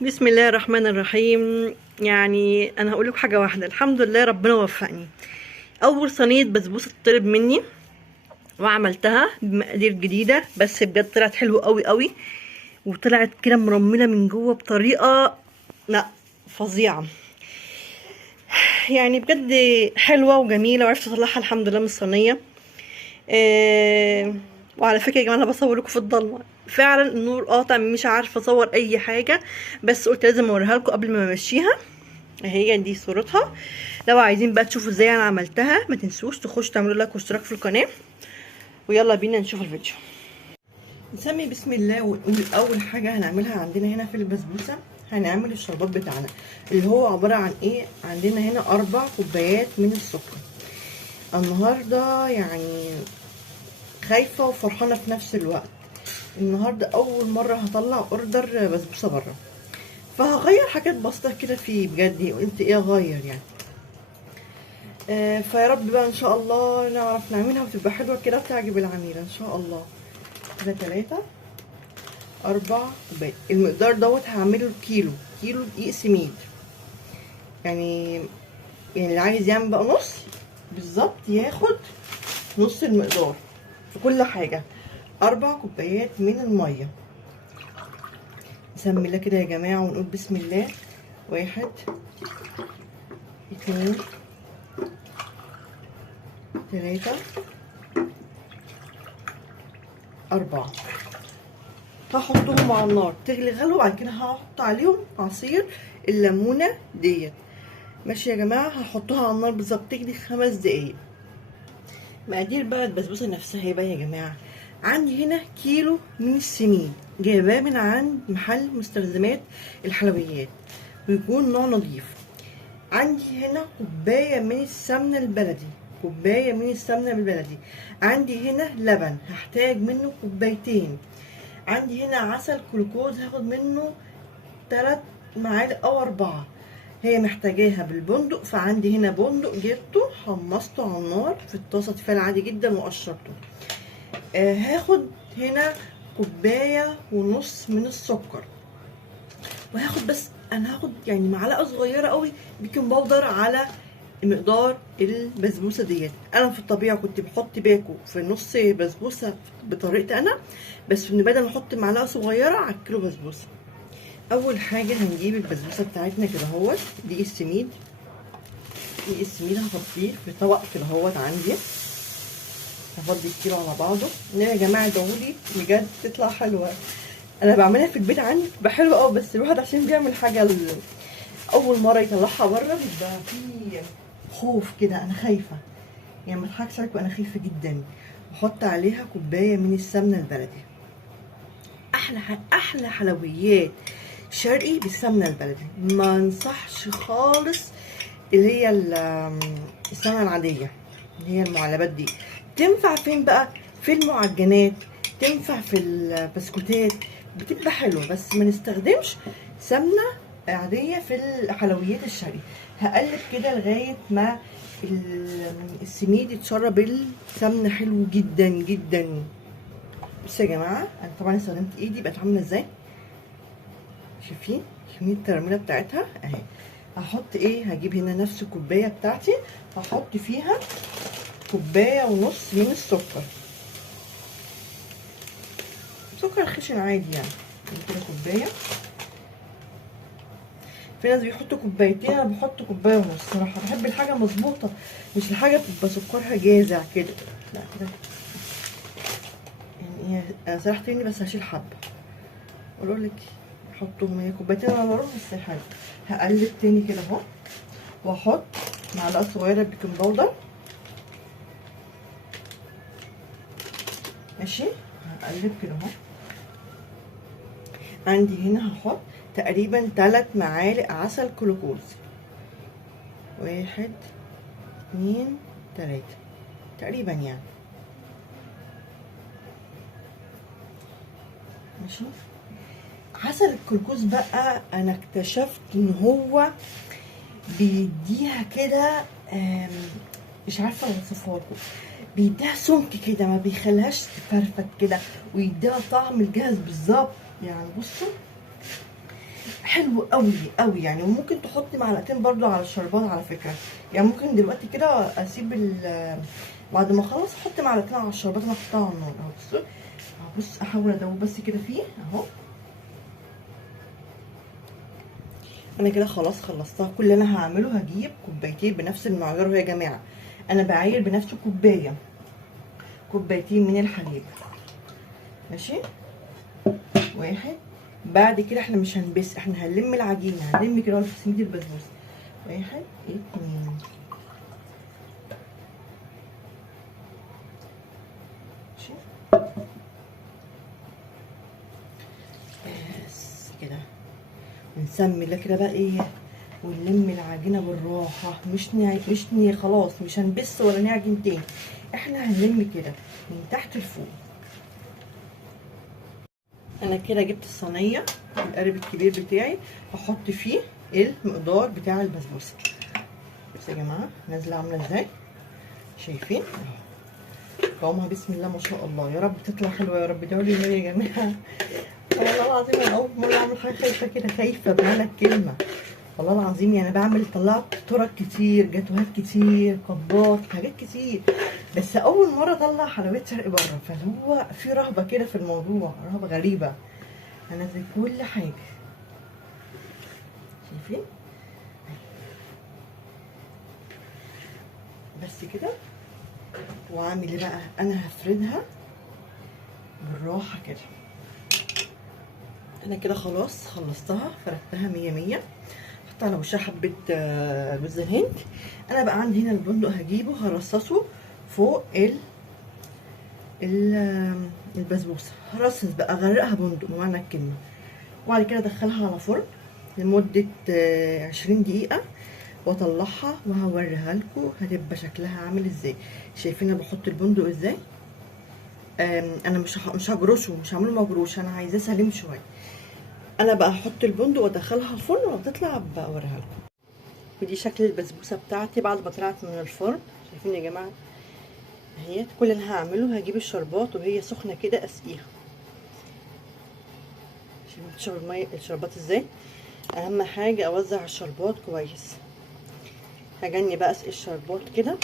بسم الله الرحمن الرحيم. يعني انا هقول لكم حاجه واحده، الحمد لله ربنا وفقني. اول صينيه بسبوسه تطلب مني وعملتها بمقادير جديده، بس بجد طلعت حلوه قوي قوي، وطلعت كده مرمله من جوه بطريقه لا فظيعه. يعني بجد حلوه وجميله، وعرفت اطلعها الحمد لله من الصينيه. آه وعلى فكره يا جماعه انا بصور لكم في الضلمه، فعلا النور قاطع، مش عارفه اصور اي حاجه، بس قلت لازم اوريها لكم قبل ما امشيها. هي دي صورتها. لو عايزين بقى تشوفوا ازاي انا عملتها، ما تنسوش تخشوا تعملوا لايك واشتراك في القناه، ويلا بينا نشوف الفيديو. نسمي بسم الله ونقول اول حاجه هنعملها عندنا هنا في البسبوسه. هنعمل الشربات بتاعنا اللي هو عباره عن ايه. عندنا هنا 4 كوبايات من السكر. النهارده يعني خايفه وفرحانه في نفس الوقت. النهارده اول مره هطلع اوردر بسبوسه بره، فهغير حاجات بسيطه كده فيه. بجد قلت ايه اغير يعني. فيا رب بقى ان شاء الله نعرف نعملها وتبقى حلوه كده وتعجب العميل ان شاء الله. كده 3 4 كوبايات. المقدار دوت هعمله كيلو دقيق سميد. يعني اللي عايز يعمل بقى نص بالظبط ياخد نص المقدار في كل حاجه. 4 كوبايات من الميه. نسمي الله كده يا جماعه ونقول بسم الله. 1 2 3 4. هحطهم على النار تغلي غلو، وبعد كده هحط عليهم عصير الليمونه ديت. ماشي يا جماعه، هحطها على النار بالظبط تغلي 5 دقايق. مقادير بقى البسبوسه نفسها يبقى يا جماعه، عندي هنا كيلو من السمين جايباه من عند محل مستلزمات الحلويات، ويكون نوع نظيف. عندي هنا كوبايه من السمنه البلدي. عندي هنا لبن هحتاج منه كوبايتين. عندي هنا عسل كلوكوز هاخد منه 3 معالق او 4. هي محتاجاها بالبندق، فعندي هنا بندق جبته حمصته على النار في الطاسه تيفال عادي جدا وقشرته. هاخد هنا كوبايه ونص من السكر، وهاخد بس انا هاخد يعني معلقه صغيره قوي بيكنج باودر على مقدار البسبوسه ديت. انا في الطبيعه كنت بحط باكو في نص بسبوسه بطريقتي انا، بس ان بدل ما احط معلقه صغيره على الكيلو بسبوسه. اول حاجه هنجيب البسبوسه بتاعتنا كده اهوت. دقيق السميد هفضيه في طبق كده اهوت. عندي هفضي الكيلو على بعضه. يا جماعه ادعولي بجد تطلع حلوه. انا بعملها في البيت عندي بتبقى حلوه قوي، بس الواحد عشان بيعمل حاجه اول مره يطلعها بره بيبقى في خوف كده. انا خايفه يعني، ما اضحكش عليكم، انا خايفه جدا. بحط عليها كوبايه من السمنه البلدي. احلى حلويات شرقي بالسمنه البلدي. ما انصحش خالص اللي هي السمنه العاديه اللي هي المعلبات دي. تنفع فين بقى؟ في المعجنات، تنفع في البسكوتات، بتبقى حلوه، بس ما نستخدمش سمنه عاديه في الحلويات الشرقي. هقلب كده لغايه ما السميد يتشرب السمنه حلو جدا جدا. بصوا يا جماعه، انا طبعا استخدمت ايدي بقت عامله ازاي. شايفين الترميله بتاعتها اهي. هحط ايه؟ هجيب هنا نفس الكوبايه بتاعتي، هحط فيها كوبايه ونص من السكر. سكر خشن عادي يعني. كده كوبايه. في ناس بيحطوا كوبايتين، انا بحط كوبايه ونص. صراحه بحب الحاجه مظبوطه، مش الحاجه بتبقى سكرها جازع كده. لا كده يعني ايه. انا سرحت بس هشيل حبه. اقول لك احطهم هي كوبايتين على بعض بس حلو. هقلب تاني كده اهو، واحط معلقه صغيره بيكنج باودر. ماشي. هقلب كده اهو. عندي هنا هحط تقريبا 3 معالق عسل كلوكوز. 1 2 3 تقريبا يعني. ماشي. عسل الكلوكوز بقى انا اكتشفت ان هو بيديها كده، مش عارفه اوصفها لكم. بيديها سمك كده، ما بيخليهاش تفرفت كده، ويديها طعم الجاهز بالظبط. يعني بصوا حلو قوي قوي يعني. وممكن تحطي معلقتين برضو على الشربات على فكره. يعني ممكن دلوقتي كده اسيب بعد ما اخلص احط معلقتين على الشربات انا حطها على النار اهو. بصوا اهو، بص احاول ادوب بس كده فيه اهو. انا كده خلاص خلصتها. كل اللي انا هعمله هجيب كوبايتين بنفس المعيار يا جماعه، انا بعاير بنفس كوبايه، كوبايتين من الحليب ماشي. واحد. بعد كده احنا مش هنبس، احنا هنلم العجينه، هنلم كده في سميد البسبوسه. واحد اتنين ماشي بس كده. ونسمي الله كده بقى ايه، ونلم العجينه بالراحه. مش خلاص مش هنبس ولا نعجن تاني، احنا هنلم كده من تحت لفوق. انا كده جبت الصينيه القالب الكبير بتاعي، هحط فيه المقدار بتاع البسبوسه. بصوا يا جماعه نازله عامله ازاي، شايفين قوامها بسم الله ما شاء الله. يا رب تطلع حلوه يا رب، ادعوا لي يا جماعه. والله العظيم انا اول مره اعمل حاجه خايفه كده، خايفه بمعنى الكلمه والله العظيم. يعني طلعت طرق كتير، جاتوهات كتير، كبات، حاجات كتير، بس اول مره اطلع حلويات شرق بره. فهو في رهبه كده في الموضوع، رهبه غريبه. هنزل كل حاجه شايفين بس كده. واعمل ايه بقى، انا هفردها بالراحه كده. انا كده خلاص خلصتها، فردتها مية مية. حط على وشها حبه جوز الهند. انا بقى عندي هنا البندق هجيبه هرصصه فوق البسبوسه. هرصص بقى اغرقها بندق بمعنى الكلمه. وبعد كده ادخلها على فرن لمده 20 دقيقه واطلعها وهوريها لكم هتبقى شكلها عامل ازاي. شايفين انا بحط البندق ازاي. انا مش هجرشه، مش هعمله مجروش، انا عايزاه سليم شويه. انا بقى هحط البندق وادخلها الفرن وتطلع بقى اوريها لكم. ودي شكل البسبوسه بتاعتي بعد ما طلعت من الفرن. شايفين يا جماعه اهي. كل اللي هعمله هجيب الشربات وهي سخنه كده اسقيها. شايفين بتشرب الشربات ازاي. اهم حاجه اوزع الشربات كويس. هجني بقى اسقي الشربات كده